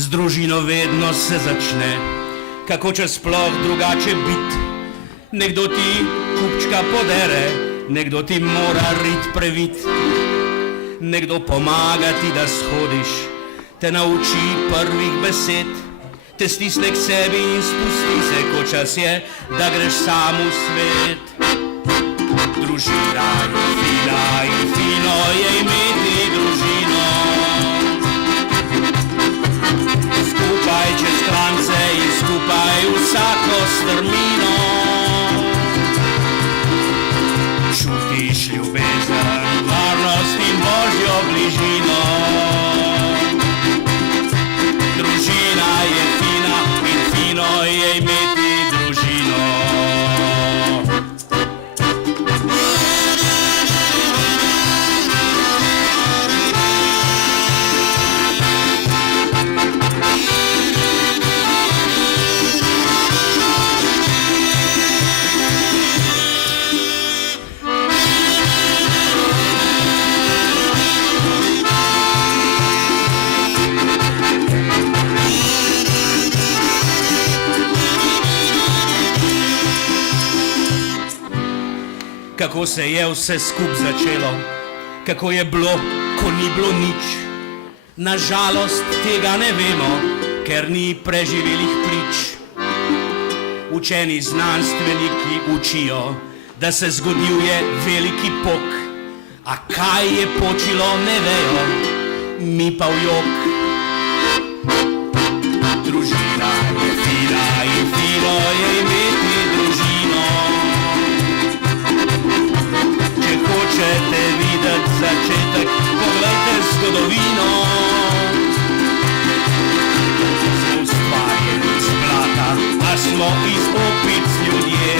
Z družino vedno se začne, kako če sploh drugače biti. Nekdo ti kupčka podere, nekdo ti mora rit previt. Nekdo pomaga ti, da shodiš, te nauči prvih besed, te stisne k sebi in spusti se, ko čas je, da greš sam v svet. Družina je fina in fino je imeti družino. Skupaj čez klance in skupaj vsako strmino. Čutiš ljubezen, varnost in božjo bližino. Družina je fina in fino je imeti družino. Kako se je vse skup začelo, kako je bilo, ko ni bilo nič. Nažalost tega ne vemo, ker ni preživelih prič. Učeni znanstveniki učijo, da se zgodil je veliki pok, a kaj je počilo, ne vejo, mi pa v jok. Družina je fina in fino je imeti družino. Če hočete videti začetek, poglejte zgodovino. Smo ustvarjeni iz blata, a smo iz opic ljudje.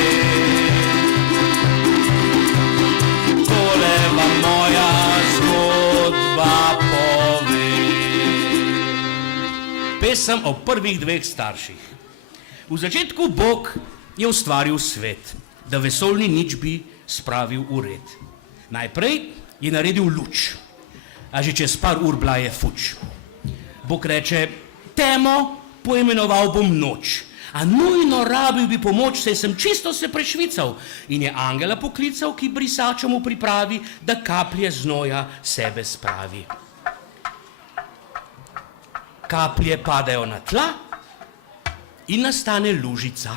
Tole vam moja zgodba pove. Pesem o prvih dveh starših. V začetku Bog je ustvaril svet, da vesoljni nič bi spravil v red. Najprej je naredil luč, a že čez par ur bila je fuč. Bog reče, temo poimenoval bom noč, a nujno rabil bi pomoč, saj sem čisto se prešvical. In je angela poklical, ki brisačo mu pripravi, da kaplje znoja sebe spravi. Kaplje padajo na tla in nastane lužica.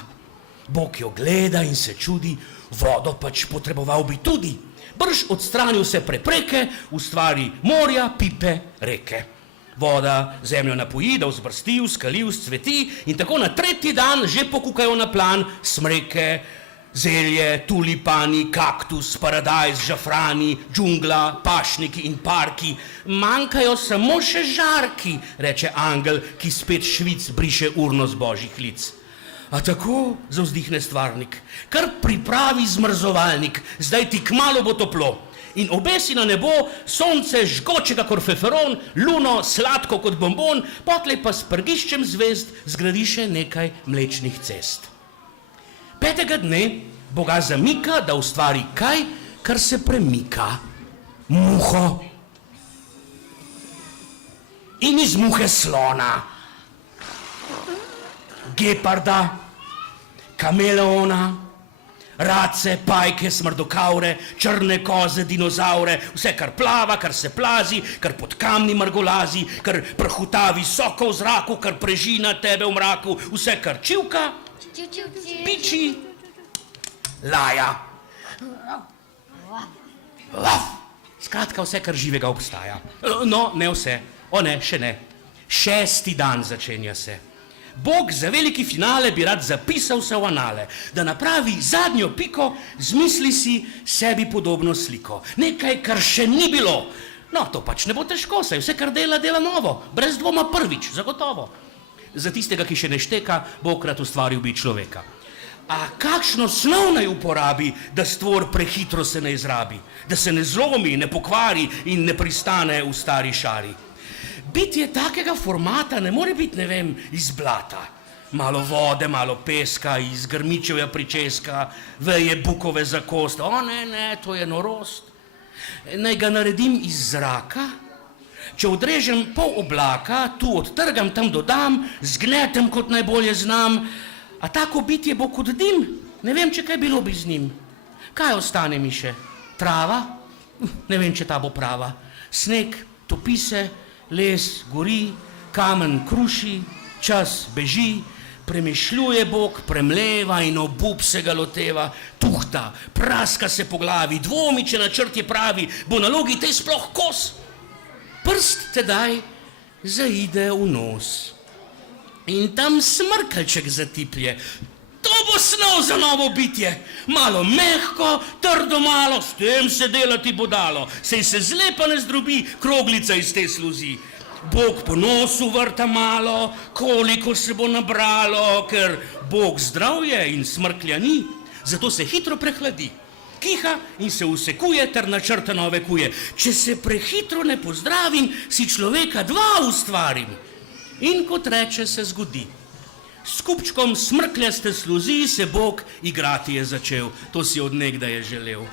Bog jo gleda in se čudi, vodo pač potreboval bi tudi. Brž odstranil vse prepreke, ustvari morja, pipe, reke. Voda zemljo napoji, da vzbrsti, vzkali, vzcveti in tako na tretji dan že pokukajo na plan smreke, zelje, tulipani, kaktus, paradajz, žafrani, džungla, pašniki in parki. Manjkajo samo še žarki, reče angel, ki spet švic briše urno z božjih lic. A tako, zavzdihne stvarnik, kar pripravi zmrzovalnik, zdaj ti kmalu bo toplo. In obesi na nebo sonce žgoče kakor feferon, luno sladko kot bombon, potlej pa s prgiščem zvezd zgradi še nekaj mlečnih cest. 5. dne Boga zamika, da ustvari kaj, kar se premika. Muho. In iz muhe slona. Geparda. Kameleona, race, pajke, smrdokavre, črne koze, dinozaure, vse, kar plava, kar se plazi, kar pod kamni mrgolazi, kar prhuta visoko v zraku, kar preži na tebe v mraku, vse, kar čivka, piči, laja. Skratka, vse, kar živega obstaja. No, ne vse. O ne, še ne. 6. dan začenja se. Bog za veliki finale bi rad zapisal se v anale, da napravi zadnjo piko, zmisli si sebi podobno sliko. Nekaj, kar še ni bilo. No, to pač ne bo težko, saj vse, kar dela, dela novo. Brez dvoma prvič, zagotovo. Za tistega, ki še ne šteka, Bogkrat ustvaril bi človeka. A kakšno snov naj uporabi, da stvor prehitro se ne izrabi, da se ne zlomi, ne pokvari in ne pristane v stari šari. Bitje takega formata ne more biti, ne vem, iz blata. Malo vode, malo peska, iz grmičevja pričeska, veje bukove za kost. O ne, to je norost. Naj ga naredim iz zraka, Če odrežem pol oblaka, tu odtrgam, tam dodam, zgnetem, kot najbolje znam, a tako bitje bo kot dim, ne vem, če kaj bilo bi z njim. Kaj ostane mi še? Trava? Ne vem, če ta bo prava. Sneg topi se, les gori, kamen kruši, čas beži, premišljuje Bog, premleva in obup se ga loteva, tuhta, praska se po glavi, dvomi, če načrt je pravi, bo nalogi tej sploh kos. Prst tedaj zaide v nos in tam smrkaljček zatiplje. To bo snov za novo bitje, malo mehko, trdo malo, s tem se delati bo dalo, sej se zlepa ne zdrobi kroglica iz te sluzi. Bog po nosu vrta malo, koliko se bo nabralo, ker Bog zdrav je in smrklja ni, zato se hitro prehladi. Kiha in se usekuje ter načrte nove kuje. Če se prehitro ne pozdravim, si človeka dva ustvarim. In kot reče, se zgodi. S kupčkom smrkljaste sluzi se Bog igrati je začel. To si od nekdaj je želel.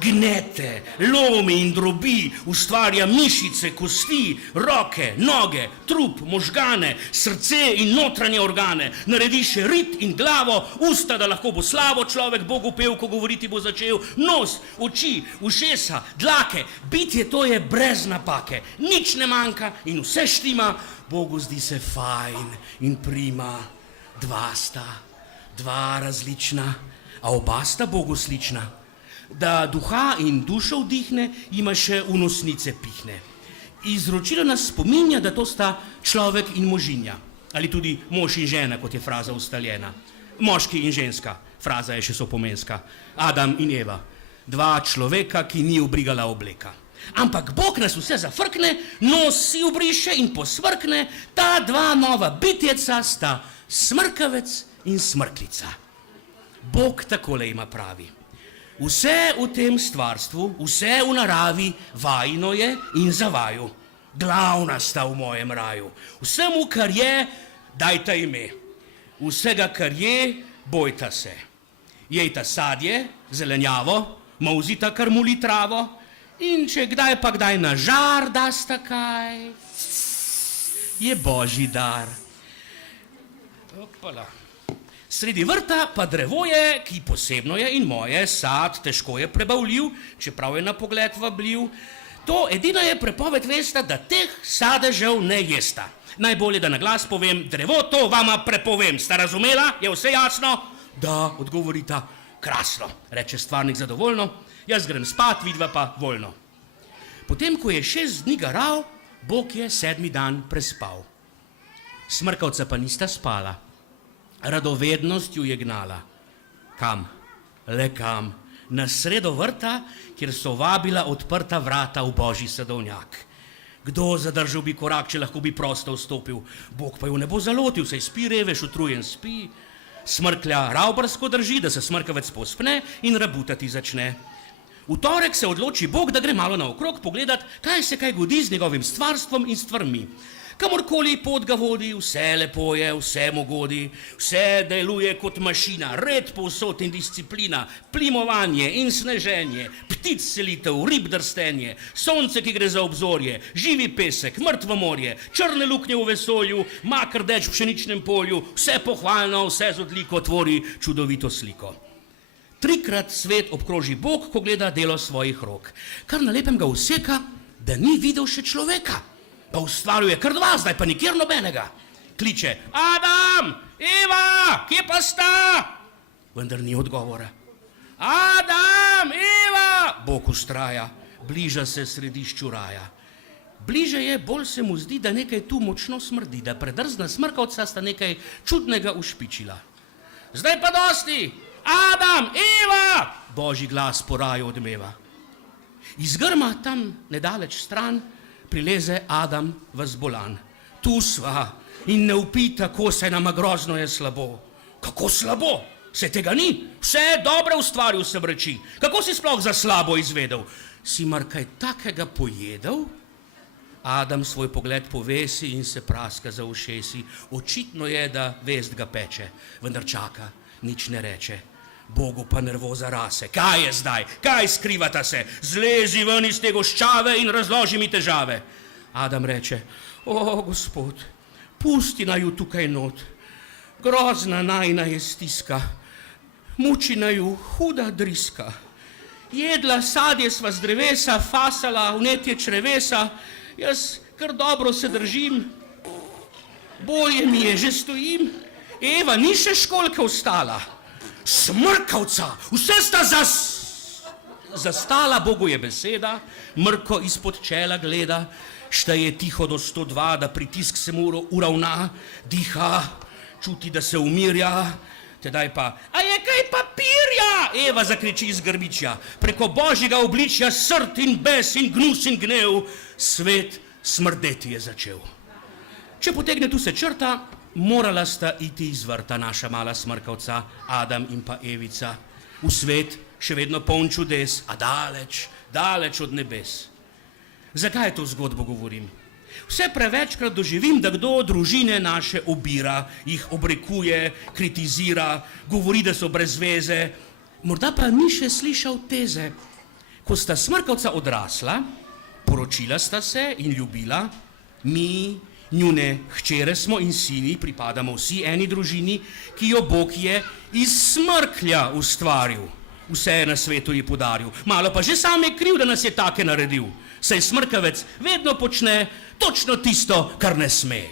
Gnete, lomi in drobi, ustvarja mišice, kosti, roke, noge, trup, možgane, srce in notranje organe. Naredi še rit in glavo, usta, da lahko bo slavo človek Bogu pel, ko govoriti bo začel, nos, oči, ušesa, dlake, bitje to je brez napake, nič ne manjka in vse štima, Bogu zdi se fajn in prima. Dva sta, dva različna, a oba sta Bogu slična. Da duha in dušo vdihne, ima še v nosnice pihne. Izročilo nas spominja, da to sta človek in možinja. Ali tudi mož in žena, kot je fraza ustaljena. Moški in ženska, fraza je še sopomenska. Adam in Eva, dva človeka, ki ni ubrigala obleka. Ampak Bog nas vse zafrkne, nos si ubriše in posvrkne, ta dva nova bitjeca sta smrkavec in smrklica. Bog takole ima pravi. Vse v tem stvarstvu, vse v naravi, vajno je in za vaju. Glavna sta v mojem raju. Vsemu, kar je, dajta ime. Vsega, kar je, bojta se. Jejta sadje, zelenjavo, molzita, kar muli travo, in če kdaj pa kdaj na žar dasta kaj, je božji dar. Opala. Sredi vrta pa drevo je, ki posebno je in moje, sad težko je prebavljiv, čeprav je na pogled vabljiv. To edina je prepoved vesta, da teh sadežev ne jesta. Najbolje, da na glas povem, drevo to vama prepovem. Sta razumela? Je vse jasno? Da, odgovorita, krasno, reče stvarnik zadovoljno. Jaz grem spat, vidva pa voljno. Potem, ko je 6 dni garal, Bog je 7. dan prespal. Smrkavca pa nista spala. Radovednost ju je gnala. Kam? Le kam? Na sredo vrta, kjer so vabila odprta vrata v božji sadovnjak. Kdo zadržal bi korak, če lahko bi prosto vstopil? Bog pa ju ne bo zalotil, saj spi revež, utrujen spi. Smrklja ravbarsko drži, da se smrkavec pospne in rabutati začne. V torek se odloči Bog, da gre malo naokrog pogledat, kaj se kaj godi z njegovim stvarstvom in stvarmi. Kamorkoli pot ga vodi, vse lepo je, vse mu godi, vse deluje kot mašina, red povsod in disciplina, plimovanje in sneženje, ptic selitev, rib drstenje, sonce, ki gre za obzorje, živi pesek, mrtvo morje, črne luknje v vesolju, makr deč v pšeničnem polju, vse pohvalno, vse z odliko tvori čudovito sliko. 3-krat svet obkroži Bog, ko gleda delo svojih rok. Kar na lepem ga useka, da ni videl še človeka. Pa ustvarjuje kar 2, zdaj pa nikjer nobenega. Kliče, Adam, Eva, kje pa sta? Vendar ni odgovora. Adam, Eva, Bog ustraja, bliža se središču raja. Bliže je, bolj se mu zdi, da nekaj tu močno smrdi, da predrzna smrkavca sta nekaj čudnega ušpičila. Zdaj pa dosti, Adam, Eva, božji glas po raju odmeva. Iz grma tam nedaleč stran prileze Adam vzbolan. Tu sva in ne vpi tako, saj nama grozno je slabo. Kako slabo? Se tega ni? Vse dobro ustvaril, se vreči. Kako si sploh za slabo izvedel? Si mar kaj takega pojedel? Adam svoj pogled povesi in se praska za ušesi. Očitno je, da vest ga peče, vendar čaka, nič ne reče. Bogu pa nervoza rase. Kaj je zdaj? Kaj skrivata se? Zlezi ven iz te goščave in razloži mi težave. Adam reče, o, Gospod, pusti naju tukaj not, grozna najna je stiska, muči naju huda driska. Jedla sadje sva z drevesa, fasala vnetje črevesa, jaz kar dobro se držim, bolje mi je, že stojim. Eva, ni še školjka ostala. Smrkavca, vse sta zastala, Bogu je beseda, Mrko izpod čela gleda, šteje tiho do 102, da pritisk se mu uravna, diha, čuti, da se umirja, tedaj pa, a je kaj papirja? Eva zakriči iz grbičja, preko božjega obličja srd in bes in gnus in gnev, svet smrdeti je začel. Če potegne tu se črta, morala sta iti iz vrta naša mala smrkavca, Adam in pa Evica, v svet še vedno poln čudes, a daleč, daleč od nebes. Zakaj to zgodbo govorim? Vse prevečkrat doživim, da kdo družine naše obira, jih obrekuje, kritizira, govori, da so brez veze, morda pa ni še slišal teze. Ko sta smrkavca odrasla, poročila sta se in ljubila, mi, njune hčere smo in sini, pripadamo vsi eni družini, ki jo Bog je iz smrklja ustvaril. Vse je na svetu ji podaril. Malo pa že sam je kriv, da nas je take naredil. Saj smrkavec vedno počne točno tisto, kar ne sme.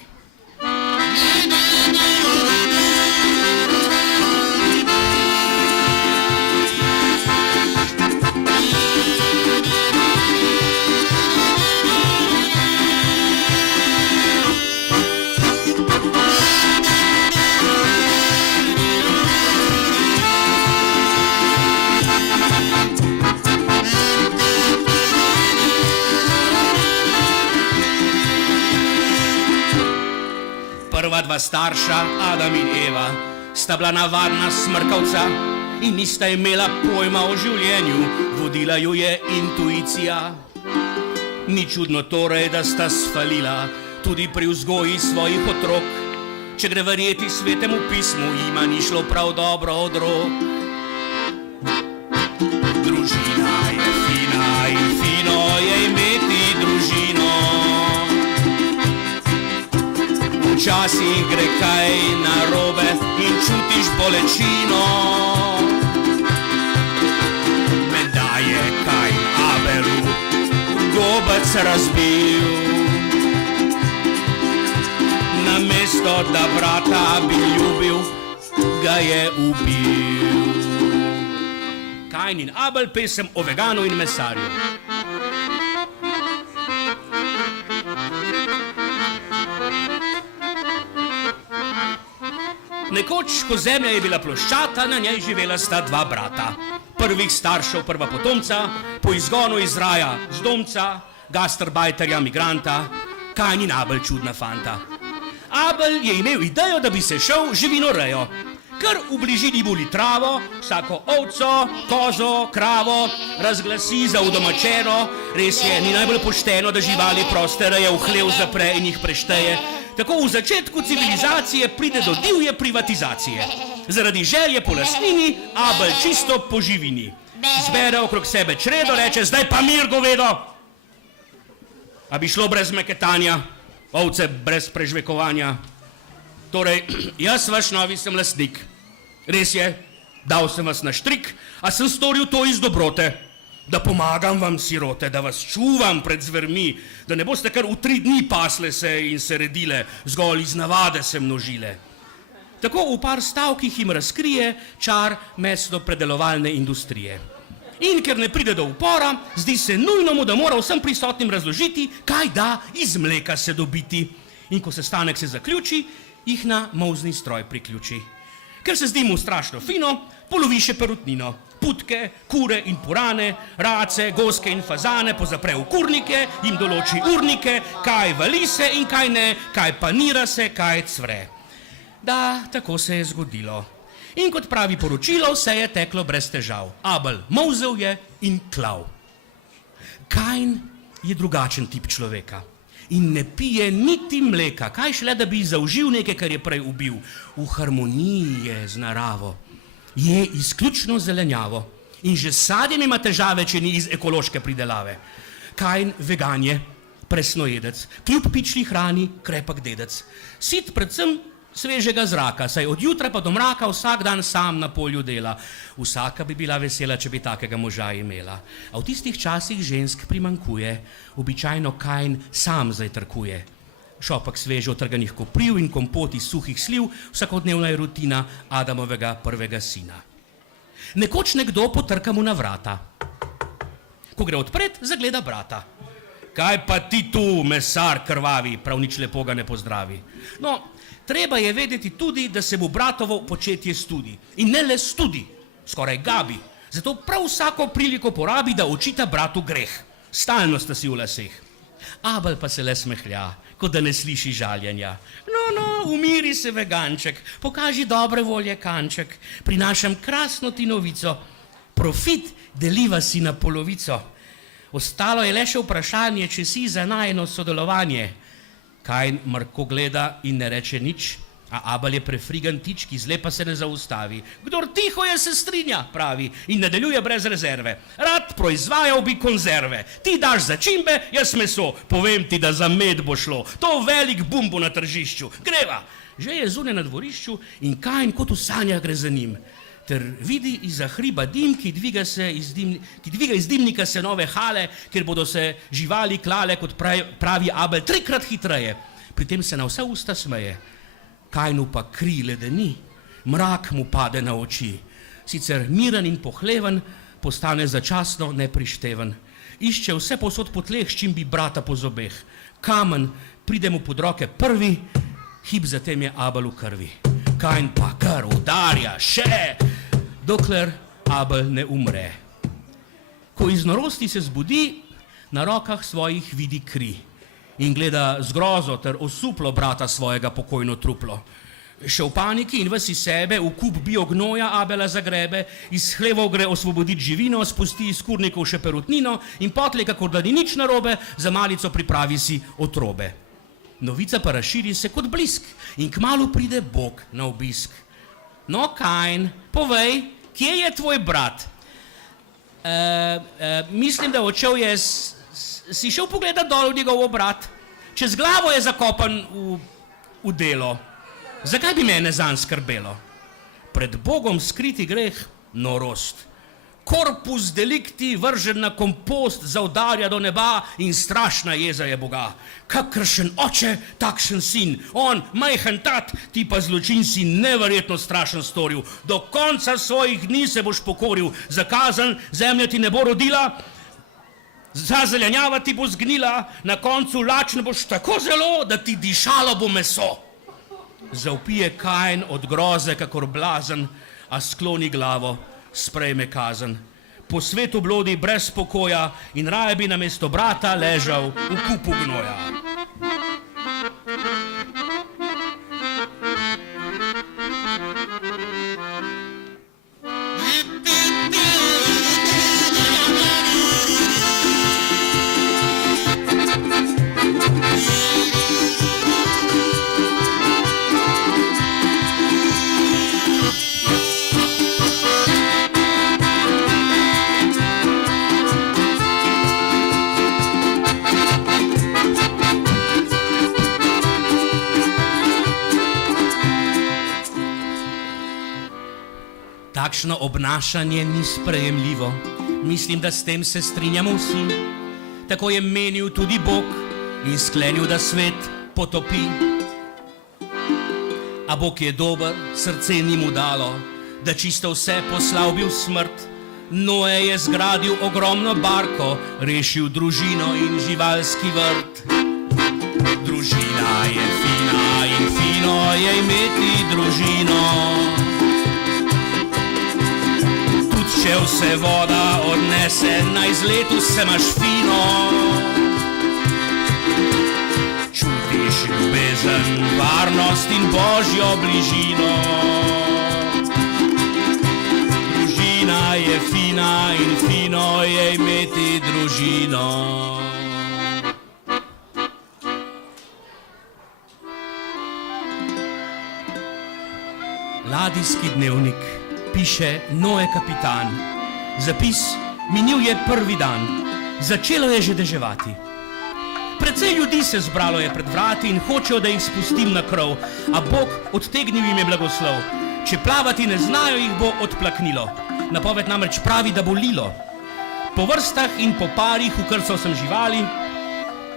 Prva dva starša, Adam in Eva, sta bila navadna smrkavca in nista imela pojma o življenju, vodila ju je intuicija. Ni čudno torej, da sta sfalila tudi pri vzgoji svojih otrok. Če gre verjeti svetemu pismu, jima ni šlo prav dobro od rok. Družina je fina in fino je imeti družino. Včasih gre kaj narobe in čutiš bolečino. Menda je Kain Abelu gobec razbil, namesto da brata bi ljubil, ga je ubil. Kain in Abel, pesem o veganu in mesarju. Nekoč, ko zemlja je bila ploščata, na njej živela sta dva brata. Prvih staršev, prva potomca, po izgonu iz raja z domca, gastarbajterja, migranta, Kain in Abel, čudna fanta. Abel je imel idejo, da bi se šel živinorejo, ker v bližini buli travo, vsako ovco, kozo, kravo, razglasi za udomačeno, res je, ni najbolj pošteno, da živali proste reje v hlev zapre in jih prešteje. Tako v začetku civilizacije pride do divje privatizacije. Zaradi želje po lastnini, Abel čisto po živini. Zbere okrog sebe čredo, reče, zdaj pa mir, govedo. A bi šlo brez meketanja, ovce brez prežvekovanja. Torej, jaz vaš novi sem lastnik. Res je, dal sem vas na štrik, a sem storil to iz dobrote. Da pomagam vam, sirote, da vas čuvam pred zvermi, da ne boste kar v 3 dni pasle se in se redile, zgolj iz navade se množile. Tako v par stavkih jim razkrije čar mesno-predelovalne industrije. In ker ne pride do upora, zdi se nujno mu, da mora vsem prisotnim razložiti, kaj da iz mleka se dobiti. In ko sestanek se zaključi, jih na molzni stroj priključi. Ker se zdi mu strašno fino, polovi še perutnino. Putke, kure in purane, race, goske in fazane pozapre v kurnike, jim določi urnike, kaj vali se in kaj ne, kaj panira se, kaj cvre. Da, tako se je zgodilo. In kot pravi poročilo, vse je teklo brez težav. Abel molzel je in klal. Kain je drugačen tip človeka in ne pije niti mleka, kaj šele, da bi zaužil nekaj, kar je prej ubil. V harmoniji je z naravo. Je izključno zelenjavo in že s sadjem ima težave, če ni iz ekološke pridelave. Kain vegan je, presnojedec, kljub pičli hrani krepek dedec. Sit predvsem svežega zraka, saj od jutra pa do mraka vsak dan sam na polju dela. Vsaka bi bila vesela, če bi takega moža imela. A v tistih časih žensk primankuje, običajno Kain sam zajtrkuje. Šopek sveže otrganih kopriv in kompot iz suhih sliv, vsakodnevna je rutina Adamovega prvega sina. Nekoč nekdo potrka mu na vrata. Ko gre odpret, zagleda brata. Kaj pa ti tu, mesar krvavi, prav nič lepo ga ne pozdravi. No, treba je vedeti tudi, da se mu bratovo početje studi. In ne le studi, skoraj gabi. Zato prav vsako priliko porabi, da očita bratu greh. Stalno sta si v laseh. Abel pa se le smehlja, kot da ne sliši žaljenja. No, umiri se veganček, pokaži dobre volje kanček. Prinašam krasno ti novico. Profit deliva si na polovico. Ostalo je le še vprašanje, če si za najino sodelovanje. Kain mrko gleda in ne reče nič, a Abel je prefrigan tič, ki zle pa se ne zaustavi. Kdor tiho je, se strinja, pravi, in nadaljuje brez rezerve. Rad proizvajal bi konzerve. Ti daš začimbe, jaz meso. Povem ti, da za med bo šlo. To velik bum bo na tržišču. Greva. Že je zunaj na dvorišču in Kain kot v sanjah gre za njim. Ter vidi izza hriba dim, ki dviga iz dimnika se nove hale, kjer bodo se živali klale, kot pravi Abel, 3-krat hitreje. Pri tem se na vsa usta smeje. Kainu pa kri ledeni, mrak mu pade na oči. Sicer miren in pohleven, postane začasno neprišteven. Išče vse posod po tleh, s čim bi brata po zobeh. Kamen pride mu pod roke prvi, hip zatem je Abel v krvi. Kain pa kar udarja še, dokler Abel ne umre. Ko iz norosti se zbudi, na rokah svojih vidi kri in gleda z grozo ter osuplo brata svojega pokojno truplo. Še v paniki in ves iz sebe v kup biognoja Abela zagrebe, iz hlevov gre osvoboditi živino, spusti iz kurnikov še perutnino in potlej, kakor da ni nič narobe, za malico pripravi si otrobe. Novica pa razširi se kot blisk in kmalu pride Bog na obisk. No, Kain, povej, kje je tvoj brat? Mislim, da odšel je, si šel pogledat dol v njegov obrat? Čez glavo je zakopan v delo. Zakaj bi mene zanj skrbelo? Pred Bogom skriti greh, norost. Korpus delikti vržen na kompost zaudarja do neba in strašna jeza je Boga. Kakršen oče, takšen sin. On, majhen tat, ti pa zločin si neverjetno strašen storil. Do konca svojih dni se boš pokoril. Zakazan, zemlja ti ne bo rodila, zazelenjava ti bo zgnila, na koncu lačen boš tako zelo, da ti dišalo bo meso. Zavpije Kain od groze, kakor blazen, a skloni glavo, sprejme kazen. Po svetu blodi brez pokoja in raje bi namesto brata ležal v kupu gnoja. Takšno obnašanje ni sprejemljivo. Mislim, da s tem se strinjamo vsi. Tako je menil tudi Bog in sklenil, da svet potopi. A Bog je dober, srce ni mu dalo, da čisto vse poslal bi v smrt. Noe je zgradil ogromno barko, rešil družino in živalski vrt. Družina je fina in fino je imeti družino. Če vse voda odnese, na izletu se imaš fino. Čutiš ljubezen, varnost in božjo bližino. Družina je fina in fino je imeti družino. Ladijski dnevnik. Piše Noe kapitan. Zapis: minil je prvi dan. Začelo je že deževati. Precej ljudi se zbralo je pred vrati in hočejo, da jih spustim na krov, a Bog odtegnil jim je blagoslov. Če plavati ne znajo, jih bo odplaknilo. Napoved namreč pravi, da bo lilo. Po vrstah in po parih ukrcal sem živali,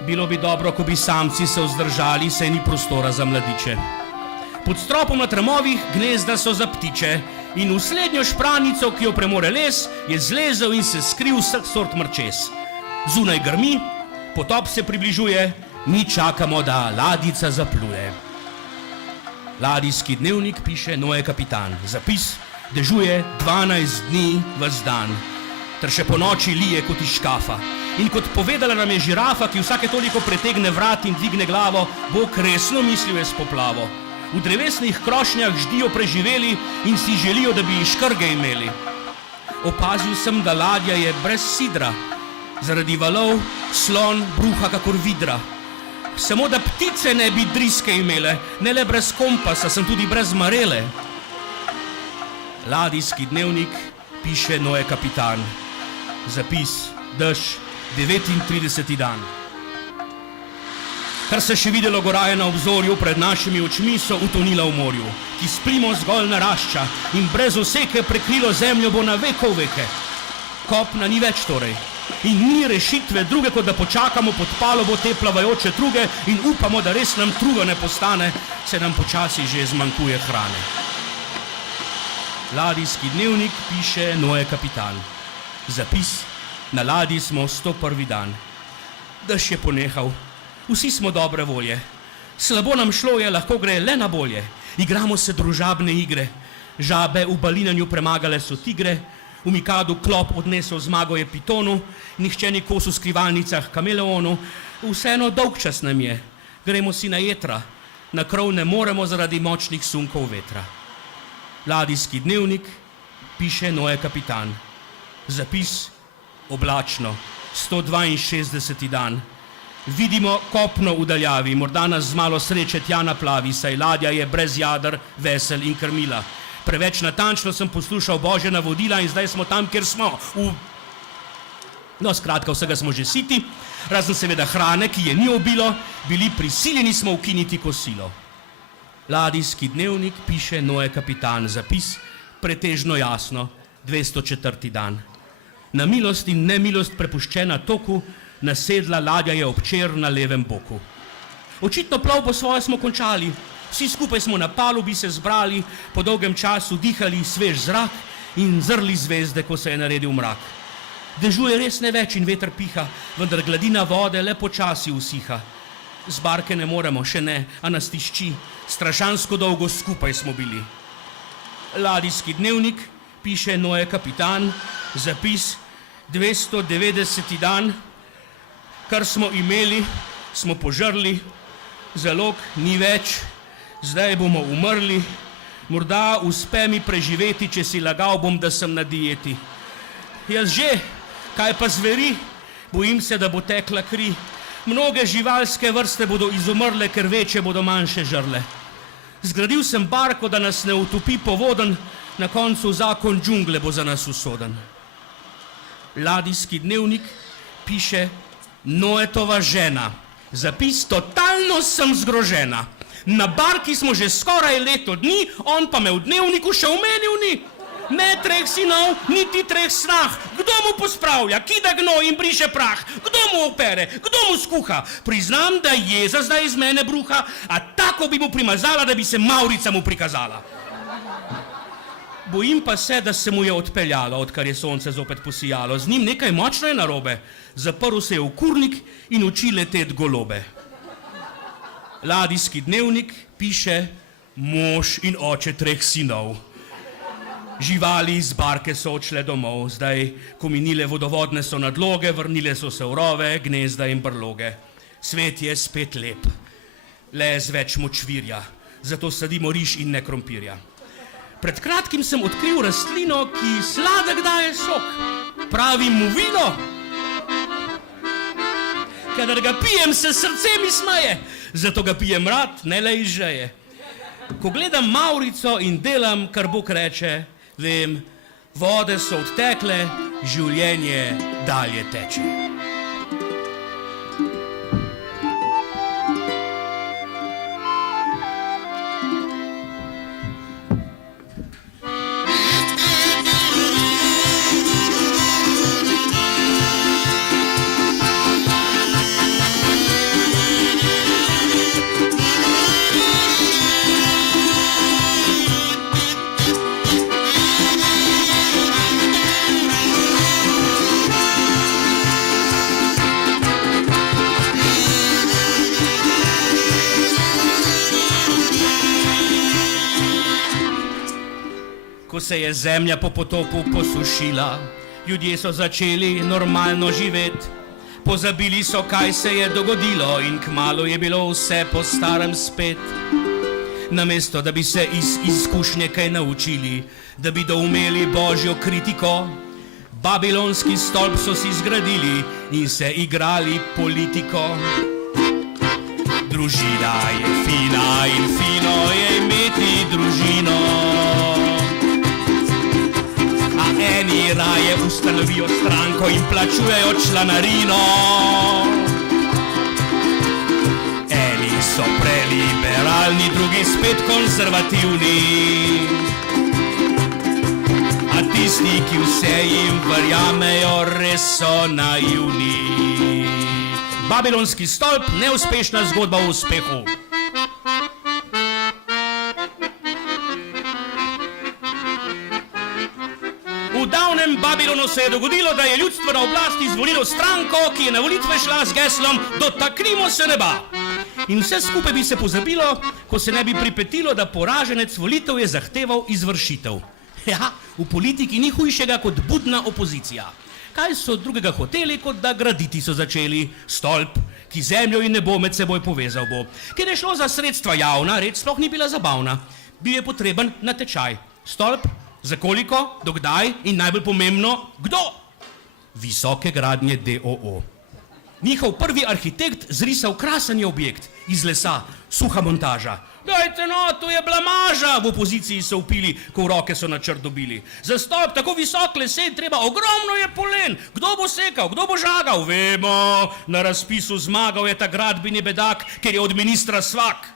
bilo bi dobro, ko bi samci se vzdržali, saj ni prostora za mladiče. Pod stropom na tramovih gnezda so za ptiče in v slednjo špranico, ki jo premore les, je zlezel in se skril vseh sort mrčes. Zunaj grmi, potop se približuje, mi čakamo, da ladjica zapluje. Ladijski dnevnik piše Noe kapitan. Zapis: dežuje 12 dni ves dan, ter še po noči lije kot iz škafa. In kot povedala nam je žirafa, ki vsake toliko pretegne vrat in dvigne glavo, Bog resno mislil je s poplavo. V drevesnih krošnjah ždijo preživeli in si želijo, da bi škrge imeli. Opazil sem, da ladja je brez sidra, zaradi valov slon bruha kakor vidra. Samo da ptice ne bi driske imele, ne le brez kompasa, sem tudi brez marele. Ladijski dnevnik piše Noe kapitan. Zapis: dež 39. dan. Kar se še videlo goraje na obzorju, pred našimi očmi so utonila v morju, ki s plimo zgolj narašča in brez oseke prekrilo zemljo bo na vekov veke. Kopna ni več torej in ni rešitve druge, kot da počakamo pod palobo te plavajoče truge in upamo, da res nam truga ne postane, se nam počasi že zmanjkuje hrane. Ladijski dnevnik piše Noe kapitan. Zapis: na ladji smo 101. dan. Dež je ponehal, vsi smo dobre volje. Slabo nam šlo je, lahko gre le na bolje. Igramo se družabne igre, žabe v balinanju premagale so tigre, v Mikadu klop odnesel zmago je pitonu, nihče ni kos v skrivalnicah kameleonu, vseeno dolg čas nam je, gremo si na jetra, na krov ne moremo zaradi močnih sunkov vetra. Ladijski dnevnik piše Noe kapitan. Zapis: oblačno, 162. dan. Vidimo kopno v daljavi, morda nas z malo sreče tja naplavi, saj ladja je brez jader, vesel in krmila. Preveč natančno sem poslušal Božja navodila in zdaj smo tam, kjer smo. No, skratka, vsega smo že siti, razen seveda hrane, ki je ni obilo, bili prisiljeni smo ukiniti kosilo. Ladijski dnevnik piše Noe kapitan. Zapis: pretežno jasno, 204. dan. Na milost in nemilost prepuščena toku, nasedla ladja je občer na levem boku. Očitno plov po svoje smo končali, vsi skupaj smo na palubi se zbrali, po dolgem času dihali svež zrak in zrli zvezde, ko se je naredil mrak. Dežuje res ne več in veter piha, vendar gladina vode le počasi usiha. Z barke ne moremo, še ne, a nas tišči, strašansko dolgo skupaj smo bili. Ladijski dnevnik piše Noe kapitan. Zapis: 290. dan. Kar smo imeli, smo požrli, zalog ni več, zdaj bomo umrli. Morda uspe mi preživeti, če si lagal bom, da sem na dieti. Jaz že, kaj pa zveri? Bojim se, da bo tekla kri. Mnoge živalske vrste bodo izumrle, ker večje bodo manjše žrle. Zgradil sem barko, da nas ne utopi povoden, na koncu zakon džungle bo za nas usoden. Ladijski dnevnik piše Noetova žena. Zapis: totalno sem zgrožena. Na barki smo že skoraj leto dni, on pa me v dnevniku še omenil ni. Ne 3 sinov, niti 3 snah. Kdo mu pospravlja, kida gnoj in briše prah? Kdo mu opere, kdo mu skuha? Priznam, da jeza zdaj iz mene bruha, a tako bi mu primazala, da bi se Mavrica mu prikazala. Bojim pa se, da se mu je odpeljalo, odkar je sonce zopet posijalo. Z njim nekaj močno je narobe. Zaprl se je v kurnik in uči letet golobe. Ladijski dnevnik piše mož in oče 3 sinov. Živali iz barke so odšle domov, zdaj, ko minile vodovodne so nadloge, vrnile so se v rove, gnezda in brloge. Svet je spet lep, le z več močvirja, zato sadimo riž in ne krompirja. Pred kratkim sem odkril rastlino, ki sladek daje sok. Pravim mu vino. Kadar ga pijem, se srce mi smeje, zato ga pijem rad, ne le iz žeje. Ko gledam Mavrico in delam, kar Bog reče, vem, vode so odtekle, življenje dalje teče. ko se je zemlja po potopu posušila, ljudje so začeli normalno živeti. Pozabili so, kaj se je dogodilo in kmalu je bilo vse po starem spet. Namesto, da bi se iz izkušnje kaj naučili, da bi doumeli božjo kritiko, babilonski stolp so si zgradili in se igrali politiko. Družina je fina in fino je imeti družino, a eni raje ustanovijo stranko in plačujejo članarino. Eni so preliberalni, drugi spet konzervativni, a tisti, ki vse jim verjamejo, res so naivni. Babilonski stolp, neuspešna zgodba o uspehu. V davnem Babilonu se je dogodilo, da je ljudstvo na oblasti izvolilo stranko, ki je na volitve šla z geslom "Dotaknimo se neba". In vse skupaj bi se pozabilo, ko se ne bi pripetilo, da poraženec volitev je zahteval izvršitev. Ja, v politiki ni hujšega kot budna opozicija. Kaj so drugega hoteli, kot da graditi so začeli stolp, ki zemljo in nebo med seboj povezal bo. Ker je šlo za sredstva javna, reč sploh ni bila zabavna. Bil je potreben natečaj. Stolp, za koliko, do kdaj in najbolj pomembno, kdo? Visoke gradnje d.o.o. Njihov prvi arhitekt zrisal krasen je objekt iz lesa, suha montaža. Dajte no, to je blamaža, v opoziciji so vpili, ko v roke so načrt dobili. Za stolp tako visok lesen treba, ogromno je polen. Kdo bo sekal, kdo bo žagal? Vemo, na razpisu zmagal je ta gradbeni bedak, ker je od ministra svak.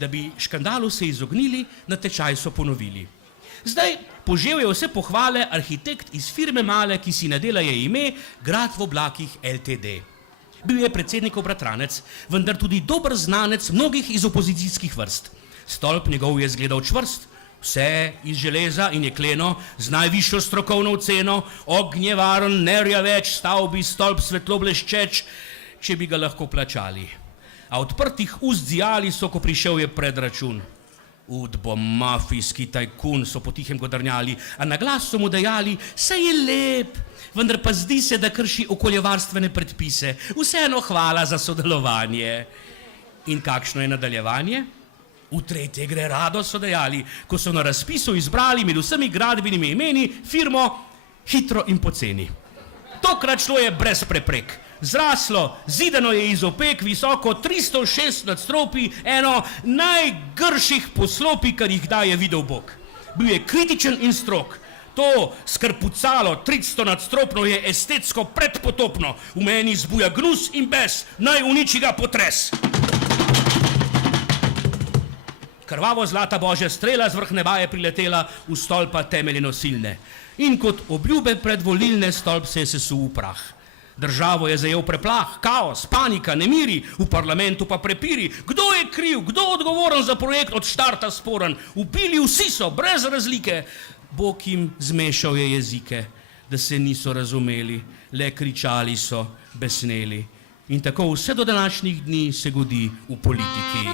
Da bi škandalu se izognili, natečaj so ponovili. Zdaj požel je vse pohvale arhitekt iz firme male, ki si nadela je ime Grad v oblakih Ltd. Bil je predsednikov bratranec, vendar tudi dober znanec mnogih iz opozicijskih vrst. Stolp njegov je izgledal čvrst, vse iz železa in jekleno, z najvišjo strokovno oceno, ognjevaren, nerjaveč, stavbi stolp svetlo bleščeč, če bi ga lahko plačali. A odprtih ust zijali so, ko prišel je predračun. Udbo mafijski tajkun, so potihem godrnjali, a na glas so mu dejali, saj je lep, vendar pa zdi se, da krši okoljevarstvene predpise. Vseeno hvala za sodelovanje. In kakšno je nadaljevanje? V tretje gre rado, so dejali, ko so na razpisu izbrali med vsemi gradbenimi imeni firmo Hitro in poceni. Tokrat šlo je brez preprek. Zraslo, zidano je iz opek, visoko 306 nadstropij, eno najgrših poslopij, kar jih kdaj je videl Bog. Bil je kritičen in strog. To skrpucalo 300 nadstropno je estetsko predpotopno. V meni zbuja gnus in bes, naj uniči ga potres. Krvavo zlata božja strela z vrh neba je priletela v stolpa temelje nosilne. In kot obljube predvolilne stolp se je sesul v prah. Državo je zajel preplah, kaos, panika, nemiri, v parlamentu pa prepiri. Kdo je kriv, kdo odgovoren za projekt od štarta sporen? Vpili vsi so, brez razlike. Bog jim zmešal je jezike, da se niso razumeli, le kričali so, besneli. In tako vse do današnjih dni se godi v politiki.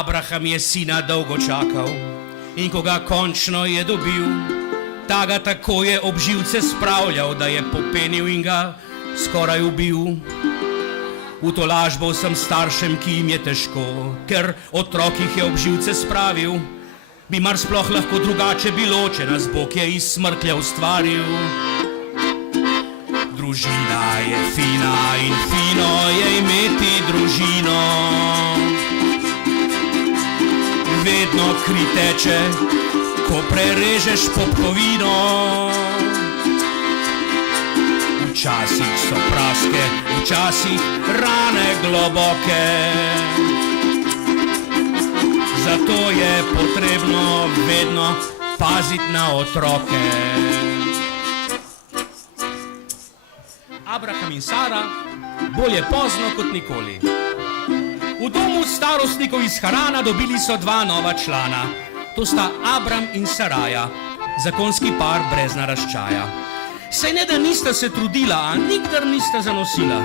Abraham je sina dolgo čakal in ko ga končno je dobil, ta ga tako je ob živce spravljal, da je popenil in ga skoraj ubil. V tolažbo vsem staršem, ki jim je težko, ker otrok jih je ob živce spravil, bi mar sploh lahko drugače bilo, če nas Bog je iz smrtlja ustvaril. Družina je fina in fino je imeti družino. Vedno kri teče, ko prerežeš popkovino. včasih so praske, včasih rane globoke. Zato je potrebno vedno paziti na otroke. Abraham in Sara, bolje pozno kot nikoli. V domu starostnikov iz Harana dobili so dva nova člana. To sta Abram in Saraja, zakonski par brez naraščaja. Saj ne da nista se trudila, a nikdar nista zanosila.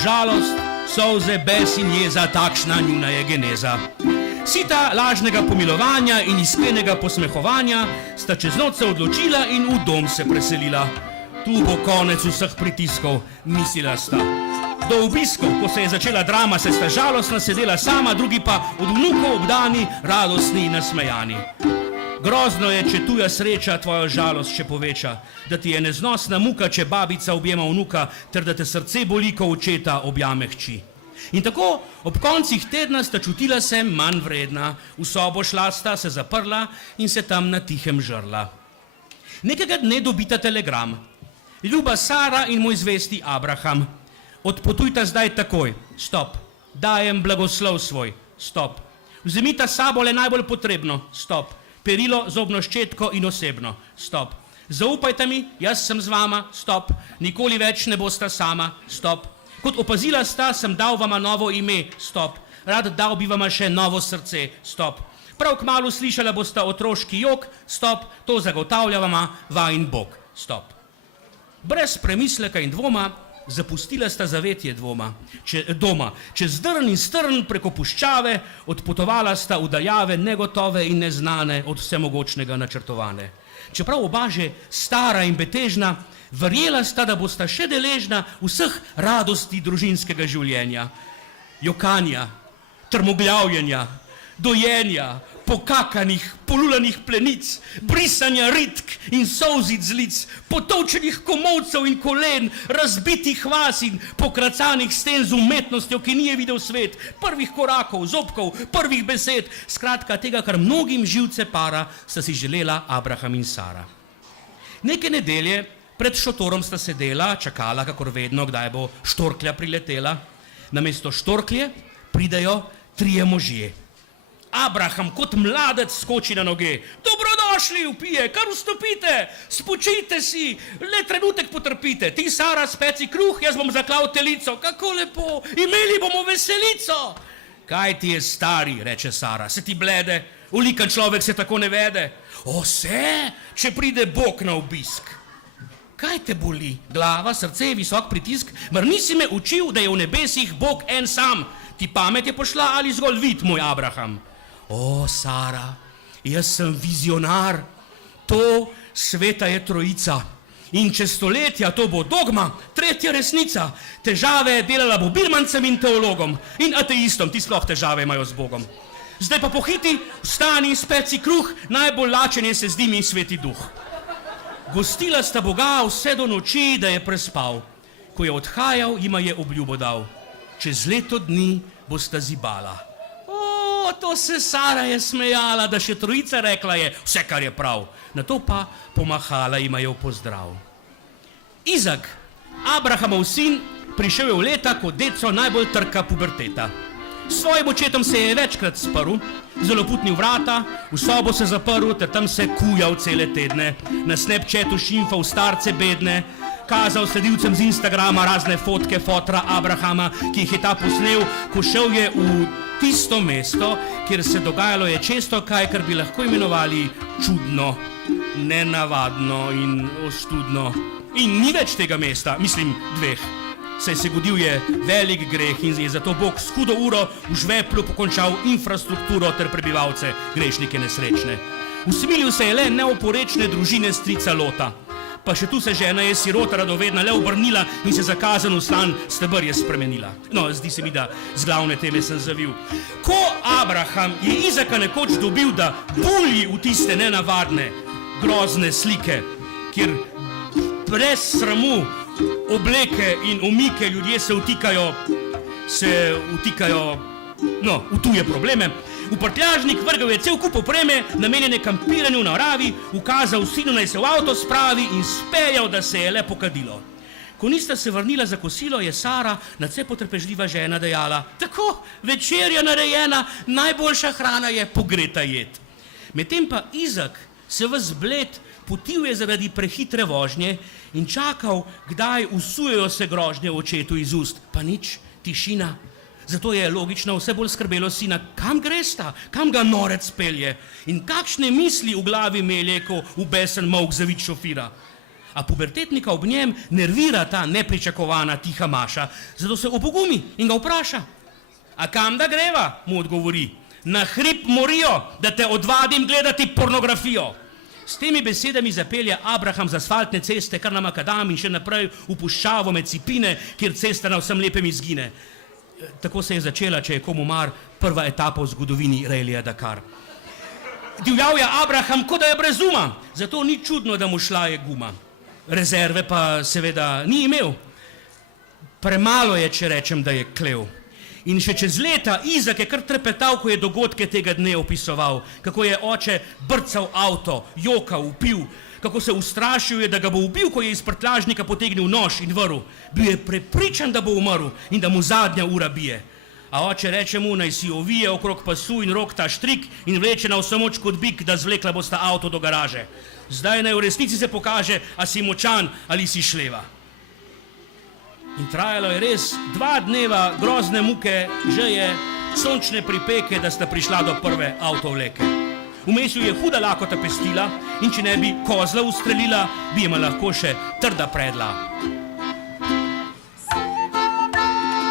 Žalost, solze, bes in jeza, takšna njuna je geneza. Sita lažnega pomilovanja in iskrenega posmehovanja sta čez noč se odločila in v dom se preselila. Tu bo konec vseh pritiskov, mislila sta. Do obiskov, ko se je začela drama, se sta žalostna sedela sama, drugi pa od vnukov obdani, radostni in nasmejani. Grozno je, če tuja sreča tvojo žalost še poveča, da ti je neznosna muka, če babica objema vnuka, ter da te srce boli, ko očeta objame hči. In tako ob koncih tedna sta čutila se manj vredna, v sobo šla sta, se zaprla in se tam na tihem žrla. Nekega dne dobita telegram. Ljuba Sara in moj zvesti Abraham, odpotujta zdaj takoj, stop. Dajem blagoslov svoj, stop. Vzemita sabo le najbolj potrebno, stop. Perilo, zobno ščetko in osebno, stop. Zaupajte mi, jaz sem z vama, stop. Nikoli več ne bosta sama, stop. Kot opazila sta, sem dal vama novo ime, stop. Rad dal bi vama še novo srce, stop. Prav kmalu slišala bosta otroški jok, stop. To zagotavlja vama vajin Bog, stop. Brez premisleka in dvoma zapustila sta zavetje doma. Čez drn in strn preko puščave odpotovala sta v daljave negotove in neznane od vsemogočnega načrtovane. Čeprav oba že stara in betežna, verjela sta, da bosta še deležna vseh radosti družinskega življenja. Jokanja, trmoglavljenja, dojenja, pokakanih, polulanih plenic, brisanja ritk in solzic z lic, potolčenih komolcev in kolen, razbitih vas in pokracanih sten z umetnostjo, ki ni je videl svet, prvih korakov, zobkov, prvih besed, skratka tega, kar mnogim živce para, sta si želela Abraham in Sara. Neke nedelje pred šotorom sta sedela, čakala, kakor vedno, kdaj bo štorklja priletela. Namesto štorklje pridejo trije možje. Abraham kot mladec skoči na noge. Dobrodošli, vpije, kar vstopite, spočijte si, le trenutek potrpite. Ti, Sara, speci kruh, jaz bom zaklal telico. Kako lepo, imeli bomo veselico. Kaj ti je, stari, reče Sara, se ti blede, ulikan človek se tako ne vede. O, se, če pride Bog na obisk. Kaj te boli? Glava, srce, visok pritisk? Mar nisi me učil, da je v nebesih Bog en sam? Ti pamet je pošla ali zgolj vid, moj Abraham? O, Sara, jaz sem vizionar, to sveta je trojica in čez stoletja to bo dogma, tretja resnica. Težave delala bo birmancem in teologom in ateistom, ti sploh težave imajo z Bogom. Zdaj pa pohiti, vstani, speci kruh, najbolj lačen je se zdi mi sveti duh. Gostila sta Boga vse do noči, da je prespal. Ko je odhajal, jima je obljubo dal. Čez leto dni bosta zibala. To se Sara je smejala, da še trojica rekla je vse, kar je prav. Na to pa pomahala jima je v pozdrav. Izak, Abrahamov sin, prišel je v leta, ko deco najbolj trka puberteta. S svojim očetom se je večkrat sprl, zelo putnil vrata, v sobo se zaprl, ter tam se kujal cele tedne. Na Snapchatu šimfal starce bedne, kazal sledilcem z Instagrama razne fotke fotra Abrahama, ki jih je ta posnel, ko šel je v tisto mesto, kjer se dogajalo je često kaj, kar bi lahko imenovali čudno, nenavadno in ostudno. In ni več tega mesta, mislim dveh. Saj se godil je velik greh in je zato Bog s hudo uro v žveplu pokončal infrastrukturo ter prebivalce, grešnike nesrečne. Usmilil se je le neoporečne družine strica Lota. Pa še tu se žena je sirota radovedna le obrnila in se zakazan v stan steber je spremenila. No, zdi se mi, da z glavne teme sem zavil. Ko Abraham je Izaka nekoč dobil, da bulji v tiste nenavadne, grozne slike, kjer brez sramu obleke in omike ljudje se vtikajo v tuje probleme, v prtljažnik vrgal je cel kup opreme, namenjene kampiranju v naravi, ukazal sinu naj se v avto spravi in speljal, da se je le pokadilo. Ko nista se vrnila za kosilo, je Sara, nadvse potrpežljiva žena, dejala: tako, večerja narejena, najboljša hrana je pogreta jed. Medtem pa Izak se ves bled potil je zaradi prehitre vožnje in čakal, kdaj usujejo se grožnje očetu iz ust. Pa nič, tišina. Zato je logično vse bolj skrbelo sina, kam gresta, kam ga norec pelje in kakšne misli v glavi melje, ko v besen molk zavit šofira. A pubertetnika ob njem nervira ta nepričakovana tiha maša, zato se opogumi in ga vpraša. A kam da greva, mu odgovori. Na hrib Morijo, da te odvadim gledati pornografijo. S temi besedami zapelje Abraham z asfaltne ceste kar na makadam in še naprej v puščavo med Cipine, kjer cesta na vsem lepem izgine. Tako se je začela, če je komu mar, prva etapa v zgodovini Rallija Dakar. Divjal je Abraham, kot da je brez uma, zato ni čudno, da mu šla je guma. Rezerve pa seveda ni imel. Premalo je, če rečem, da je klev. In še čez leta Izak je kar trepetal, ko je dogodke tega dne opisoval, kako je oče brcal avto, jokal, vpil, kako se ustrašil je, da ga bo ubil, ko je iz prtljažnika potegnil nož in vrl. Bil je prepričan, da bo umrl in da mu zadnja ura bije. A oče reče mu, naj si ovije okrog pasu in rokta štrik in vleče na vso moč kot bik, da zvlekla bosta avto do garaže. Zdaj naj v resnici se pokaže, a si močan ali si šleva. In trajalo je res 2 dneva grozne muke, žeje, sončne pripeke, da sta prišla do prve avtovleke. Vmes ju je huda lakota pestila in če ne bi kozla ustrelila, bi jima lahko še trda predla.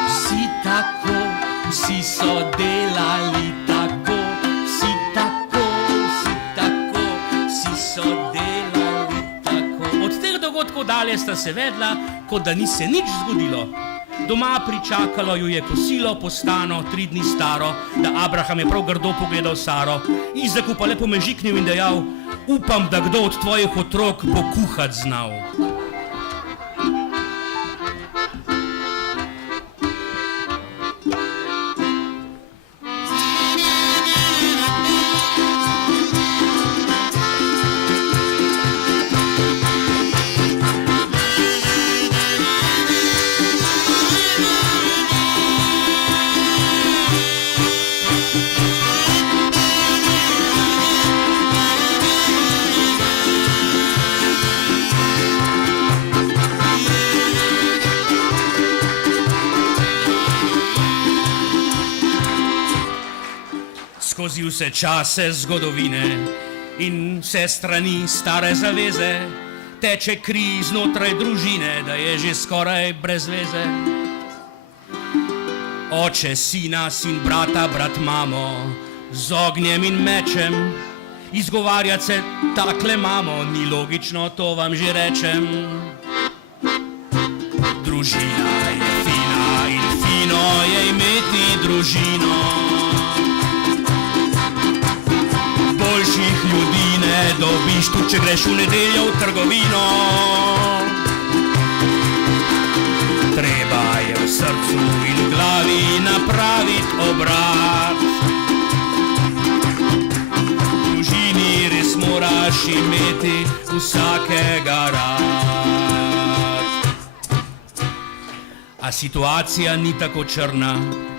Vsi tako, vsi so delali tako, vsi tako, vsi so delali tako. Od teh dogodkov dalje sta se vedla, kot da ni se nič zgodilo. Doma pričakalo ju je kosilo, postano 3 dni staro, da Abraham je prav grdo pogledal Saro. Izaku pa le pomežiknil in dejal: upam, da kdo od tvojih otrok bo kuhat znal. Skozi vse čase zgodovine in vse strani stare zaveze teče kri znotraj družine, da je že skoraj brez veze. Oče sina, sin brata, brat mamo, z ognjem in mečem, izgovarjat se takle mamo, ni logično, to vam že rečem. Družina je fina in fino je imeti družino. Boljših ljudi ne dobiš tu, če greš v nedeljo v trgovino. Treba je v srcu in v glavi napraviti obrat. V družini res moraš imeti vsakega rad. A situacija ni tako črna,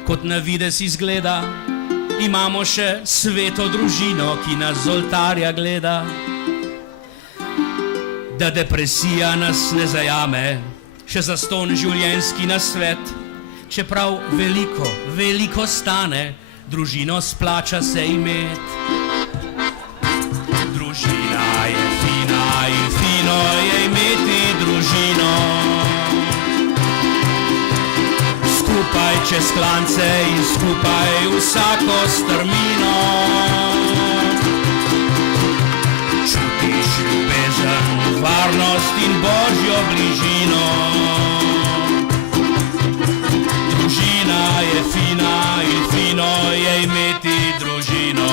kot na videz izgleda. Imamo še sveto družino, ki nas z oltarja gleda. Da depresija nas ne zajame, še zastonj življenjski nasvet. Čeprav veliko, veliko stane, družino splača se imet. Družina je fina in fino je imeti družino. Skupaj čez klance in skupaj vsako strmino. Čutiš ljubezen, varnost in božjo bližino. Družina je fina in fino je imeti družino.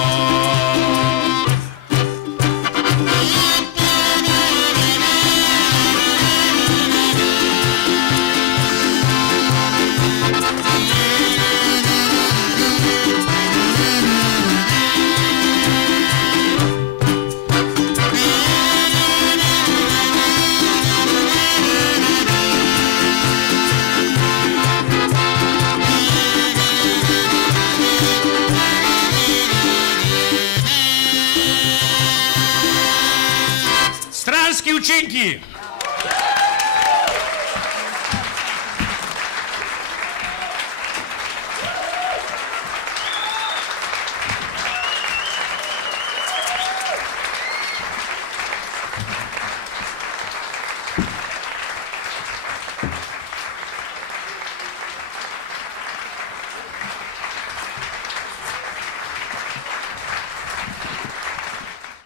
učinki.